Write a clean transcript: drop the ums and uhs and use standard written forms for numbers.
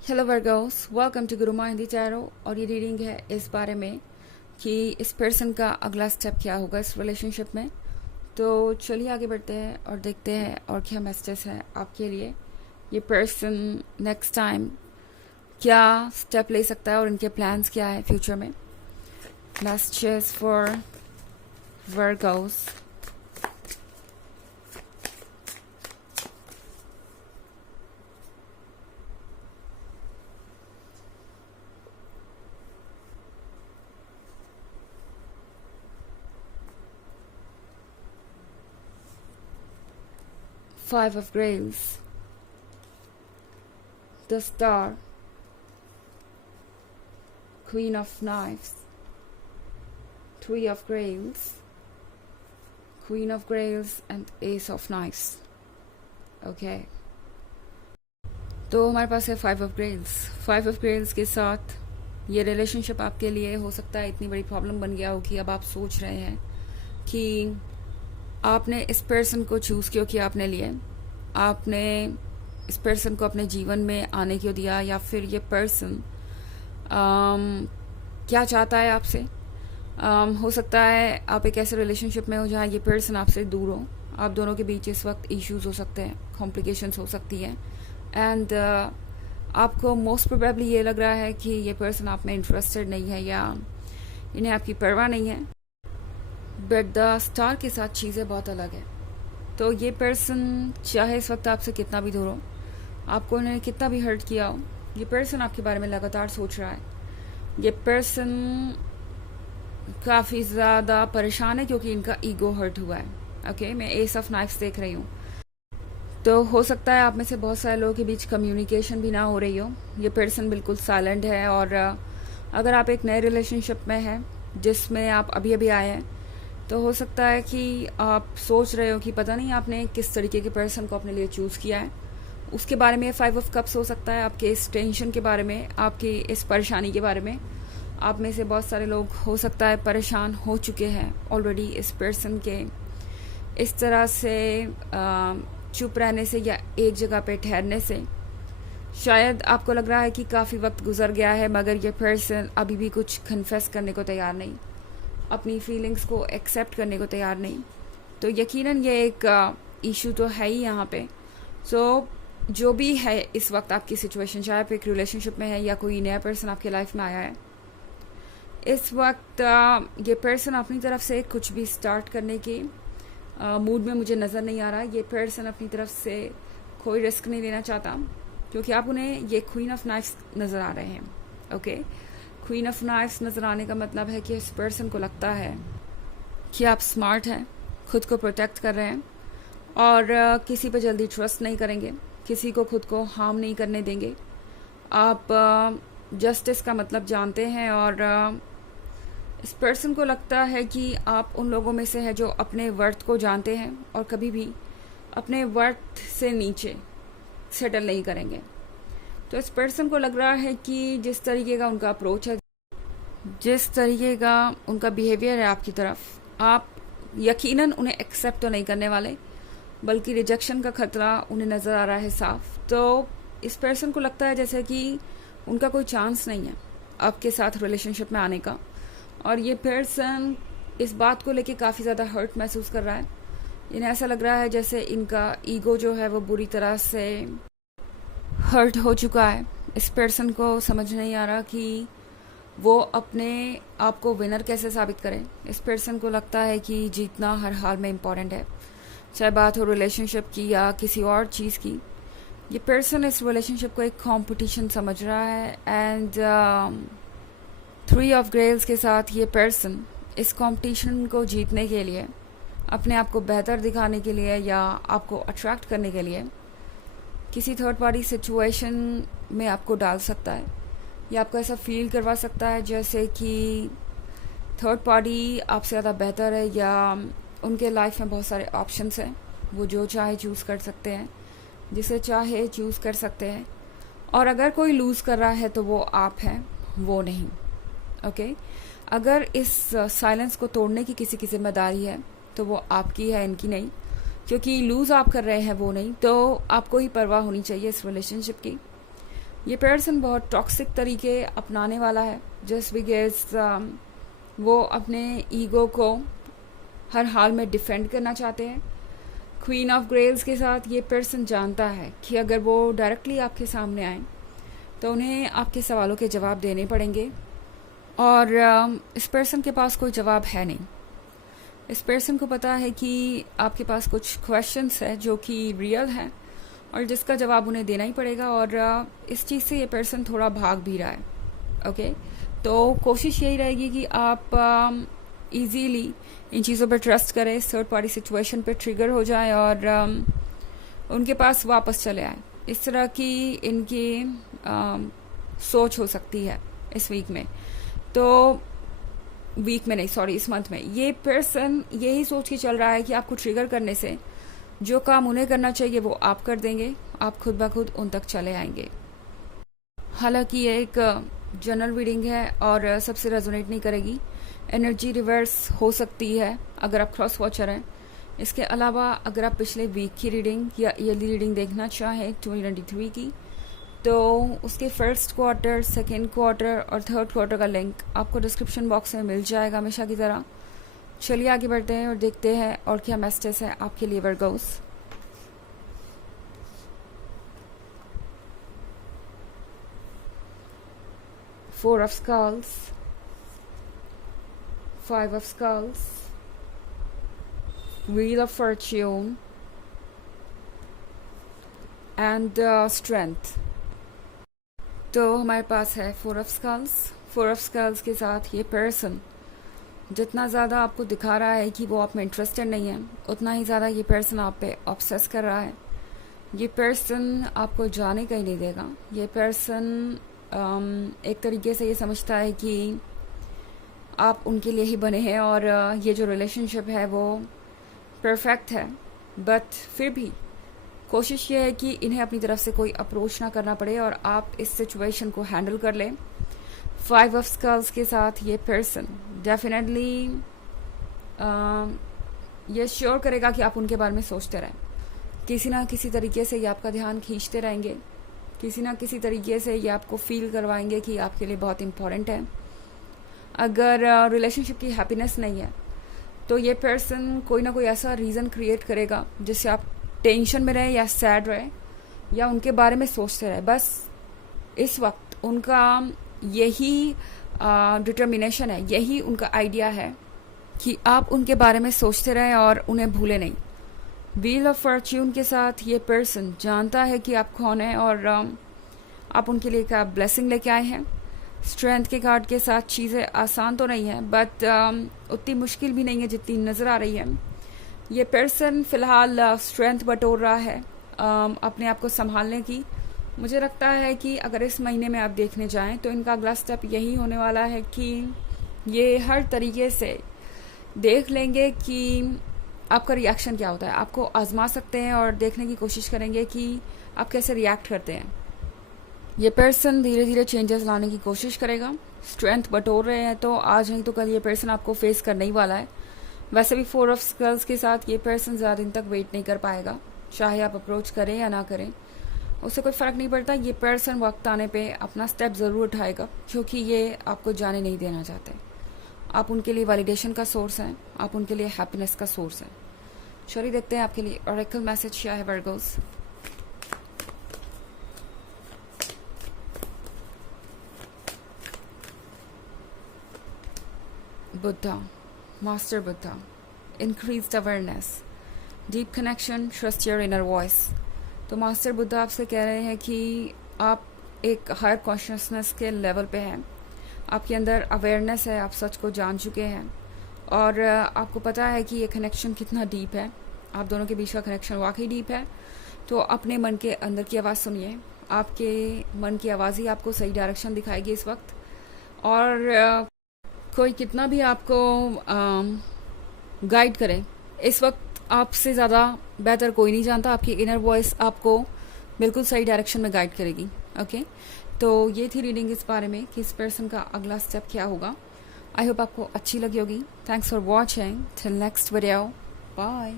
Hello Virgos, welcome to Gurumaa Hindi tarot. और ये reading है इस बारे में कि इस पर्सन का अगला स्टेप क्या होगा इस रिलेशनशिप में। तो चलिए आगे बढ़ते हैं और देखते हैं और क्या मैसेजेस है आपके लिए। ये पर्सन नेक्स्ट टाइम क्या स्टेप ले सकता है और इनके प्लान्स क्या है फ्यूचर में। Messages for Virgo's. Five of Grails, the Star, Queen of Knives, Three of Grails, Queen of Grails and Ace of Knives. Okay. तो हमारे पास है फाइव ऑफ ग्रेल्स। फाइव ऑफ ग्रेल्स के साथ ये रिलेशनशिप आपके लिए हो सकता है इतनी बड़ी प्रॉब्लम बन गया हो कि अब आप सोच रहे हैं कि आपने इस पर्सन को चूज़ क्यों किया अपने लिए, आपने इस पर्सन को अपने जीवन में आने क्यों दिया, या फिर ये पर्सन क्या चाहता है आपसे। हो सकता है आप एक ऐसे रिलेशनशिप में हो जहाँ ये पर्सन आपसे दूर हो, आप दोनों के बीच इस वक्त इश्यूज हो सकते हैं, कॉम्प्लिकेशंस हो सकती हैं, एंड आपको मोस्ट प्रोबेबली ये लग रहा है कि ये पर्सन आप में इंटरेस्टेड नहीं है या इन्हें आपकी परवाह नहीं है। बट द स्टार के साथ चीज़ें बहुत अलग है। तो ये पर्सन चाहे इस वक्त आपसे कितना भी दूर हो, आपको उन्हें कितना भी हर्ट किया हो, ये पर्सन आपके बारे में लगातार सोच रहा है। ये पर्सन काफ़ी ज़्यादा परेशान है क्योंकि इनका ईगो हर्ट हुआ है। ओके, मैं एस ऑफ नाइफ्स देख रही हूँ। तो हो सकता है आप में से बहुत सारे लोगों के बीच कम्युनिकेशन भी ना हो रही हो। ये पर्सन बिल्कुल साइलेंट है, और अगर आप एक नए रिलेशनशिप में हैं जिसमें आप अभी अभी आए हैं, तो हो सकता है कि आप सोच रहे हो कि पता नहीं आपने किस तरीके के पर्सन को अपने लिए चूज़ किया है। उसके बारे में फाइव ऑफ कप्स हो सकता है, आपके इस टेंशन के बारे में, आपकी इस परेशानी के बारे में। आप में से बहुत सारे लोग हो सकता है परेशान हो चुके हैं ऑलरेडी इस पर्सन के इस तरह से चुप रहने से या एक जगह पे ठहरने से। शायद आपको लग रहा है कि काफ़ी वक्त गुजर गया है, मगर ये पर्सन अभी भी कुछ कन्फेस करने को तैयार नहीं, अपनी फीलिंग्स को एक्सेप्ट करने को तैयार नहीं। तो यकीनन ये एक इशू तो है ही यहाँ पे। सो जो भी है इस वक्त आपकी सिचुएशन, चाहे आप एक रिलेशनशिप में है या कोई नया पर्सन आपके लाइफ में आया है, इस वक्त ये पर्सन अपनी तरफ से कुछ भी स्टार्ट करने के मूड में मुझे नज़र नहीं आ रहा। ये पर्सन अपनी तरफ से कोई रिस्क नहीं लेना चाहता, क्योंकि आप उन्हें ये क्वीन ऑफ नाइफ्स नज़र आ रहे हैं। ओके, क्वीन ऑफ नाइफ्स नज़र आने का मतलब है कि इस पर्सन को लगता है कि आप स्मार्ट हैं, खुद को प्रोटेक्ट कर रहे हैं, और किसी पे जल्दी ट्रस्ट नहीं करेंगे, किसी को खुद को हार्म नहीं करने देंगे। आप जस्टिस का मतलब जानते हैं, और इस पर्सन को लगता है कि आप उन लोगों में से हैं जो अपने वर्थ को जानते हैं और कभी भी अपने वर्थ से नीचे सेटल नहीं करेंगे। तो इस पर्सन को लग रहा है कि जिस तरीके का उनका अप्रोच है, जिस तरीके का उनका बिहेवियर है आपकी तरफ, आप यकीनन उन्हें एक्सेप्ट तो नहीं करने वाले, बल्कि रिजेक्शन का खतरा उन्हें नज़र आ रहा है साफ। तो इस पर्सन को लगता है जैसे कि उनका कोई चांस नहीं है आपके साथ रिलेशनशिप में आने का, और ये पर्सन इस बात को लेके काफ़ी ज़्यादा हर्ट महसूस कर रहा है। इन्हें ऐसा लग रहा है जैसे इनका ईगो जो है वो बुरी तरह से हर्ट हो चुका है। इस पर्सन को समझ नहीं आ रहा कि वो अपने आप को विनर कैसे साबित करें। इस पर्सन को लगता है कि जीतना हर हाल में इम्पॉर्टेंट है, चाहे बात हो रिलेशनशिप की या किसी और चीज़ की। ये पर्सन इस रिलेशनशिप को एक कंपटीशन समझ रहा है, एंड थ्री ऑफ ग्रेल्स के साथ ये पर्सन इस कंपटीशन को जीतने के लिए, अपने आप को बेहतर दिखाने के लिए या आपको अट्रैक्ट करने के लिए किसी थर्ड पार्टी सिचुएशन में आपको डाल सकता है, या आपको ऐसा फील करवा सकता है जैसे कि थर्ड पार्टी आपसे ज़्यादा बेहतर है, या उनके लाइफ में बहुत सारे ऑप्शंस हैं, वो जो चाहे चूज़ कर सकते हैं, जिसे चाहे चूज़ कर सकते हैं, और अगर कोई लूज़ कर रहा है तो वो आप हैं, वो नहीं। ओके, अगर इस साइलेंस को तोड़ने की किसी की जिम्मेदारी है तो वो आपकी है, इनकी नहीं, क्योंकि लूज़ आप कर रहे हैं वो नहीं। तो आपको ही परवाह होनी चाहिए इस रिलेशनशिप की। ये पर्सन बहुत टॉक्सिक तरीके अपनाने वाला है, जस्ट बिकॉज वो अपने ईगो को हर हाल में डिफेंड करना चाहते हैं। क्वीन ऑफ ग्रेल्स के साथ ये पर्सन जानता है कि अगर वो डायरेक्टली आपके सामने आए तो उन्हें आपके सवालों के जवाब देने पड़ेंगे, और इस पर्सन के पास कोई जवाब है नहीं। इस पर्सन को पता है कि आपके पास कुछ क्वेश्चंस है जो कि रियल हैं और जिसका जवाब उन्हें देना ही पड़ेगा, और इस चीज़ से ये पर्सन थोड़ा भाग भी रहा है। ओके, तो कोशिश यही रहेगी कि आप इजीली इन चीज़ों पर ट्रस्ट करें, थर्ड पार्टी सिचुएशन पर ट्रिगर हो जाए और उनके पास वापस चले आए। इस तरह की इनकी सोच हो सकती है इस वीक में। तो वीक में नहीं, सॉरी, इस मंथ में ये पर्सन यही सोच के चल रहा है कि आपको ट्रिगर करने से जो काम उन्हें करना चाहिए वो आप कर देंगे, आप खुद ब खुद उन तक चले आएंगे। हालांकि ये एक जनरल रीडिंग है और सबसे रेजोनेट नहीं करेगी। एनर्जी रिवर्स हो सकती है अगर आप क्रॉस वॉचर हैं। इसके अलावा अगर आप पिछले वीक की रीडिंग या ईयरली रीडिंग देखना चाहें 2023 की, तो उसके फर्स्ट क्वार्टर, सेकेंड क्वार्टर और थर्ड क्वार्टर का लिंक आपको डिस्क्रिप्शन बॉक्स में मिल जाएगा हमेशा की तरह। चलिए आगे बढ़ते हैं और देखते हैं और क्या मैसेज है आपके लिए Virgos. Four of skulls, five of skulls, wheel of fortune and strength. तो हमारे पास है four of skulls. Four of skulls के साथ ये पर्सन जितना ज़्यादा आपको दिखा रहा है कि वो आप में इंटरेस्टेड नहीं है, उतना ही ज़्यादा ये पर्सन आप पे ऑब्सेस कर रहा है। ये पर्सन आपको जाने कहीं नहीं देगा। ये पर्सन एक तरीके से ये समझता है कि आप उनके लिए ही बने हैं और ये जो रिलेशनशिप है वो परफेक्ट है, बट फिर भी कोशिश ये है कि इन्हें अपनी तरफ से कोई अप्रोच ना करना पड़े और आप इस सिचुएशन को हैंडल कर लें। फाइव ऑफ स्कल्स के साथ ये पर्सन डेफिनेटली ये श्योर करेगा कि आप उनके बारे में सोचते रहें। किसी ना किसी तरीके से ये आपका ध्यान खींचते रहेंगे, किसी ना किसी तरीके से ये आपको फील करवाएंगे कि आपके लिए बहुत इम्पोर्टेंट है। अगर रिलेशनशिप की हैप्पीनेस नहीं है तो ये पर्सन कोई ना कोई ऐसा रीज़न क्रिएट करेगा जिससे आप टेंशन में रहे या सैड रहे या उनके बारे में सोचते रहे। बस इस वक्त उनका यही डिटर्मिनेशन है, यही उनका आइडिया है कि आप उनके बारे में सोचते रहें और उन्हें भूले नहीं। व्हील ऑफ फॉर्च्यून के साथ ये पर्सन जानता है कि आप कौन है और आप उनके लिए क्या ब्लेसिंग लेके आए हैं। स्ट्रेंथ के कार्ड के साथ चीज़ें आसान तो नहीं है, बट उतनी मुश्किल भी नहीं है जितनी नज़र आ रही है। ये पर्सन फ़िलहाल स्ट्रेंथ बटोर रहा है अपने आप को संभालने की। मुझे लगता है कि अगर इस महीने में आप देखने जाएं तो इनका अगला स्टेप यही होने वाला है कि ये हर तरीके से देख लेंगे कि आपका रिएक्शन क्या होता है। आपको आजमा सकते हैं और देखने की कोशिश करेंगे कि आप कैसे रिएक्ट करते हैं। ये पर्सन धीरे धीरे चेंजेस लाने की कोशिश करेगा। स्ट्रेंथ बटोर रहे हैं तो आज नहीं तो कल ये पर्सन आपको फेस करने ही वाला है। वैसे भी फोर ऑफ स्कल्स के साथ ये पर्सन ज़्यादा दिन तक वेट नहीं कर पाएगा, चाहे आप अप्रोच करें या ना करें, उससे कोई फ़र्क नहीं पड़ता। ये पर्सन वक्त आने पे अपना स्टेप ज़रूर उठाएगा क्योंकि ये आपको जाने नहीं देना चाहते। आप उनके लिए वैलिडेशन का सोर्स हैं, आप उनके लिए हैप्पीनेस का सोर्स हैं। चलिए देखते हैं आपके लिए ऑरेकल मैसेज क्या है Virgo's. Buddha, master Buddha, increased awareness, deep connection, trust your inner voice. तो मास्टर बुद्धा आपसे कह रहे हैं कि आप एक हायर कॉन्शियसनेस के लेवल पे हैं, आपके अंदर अवेयरनेस है, आप सच को जान चुके हैं और आपको पता है कि ये कनेक्शन कितना डीप है, आप दोनों के बीच का कनेक्शन वाकई डीप है। तो अपने मन के अंदर की आवाज़ सुनिए, आपके मन की आवाज़ ही आपको सही डायरेक्शन दिखाएगी इस वक्त। और कोई कितना भी आपको गाइड करे, इस वक्त आपसे ज़्यादा बेहतर कोई नहीं जानता। आपकी इनर वॉइस आपको बिल्कुल सही डायरेक्शन में गाइड करेगी। ओके, तो ये थी रीडिंग इस बारे में कि इस पर्सन का अगला स्टेप क्या होगा। आई होप आपको अच्छी लगी होगी। Thanks for watching, till next video, bye.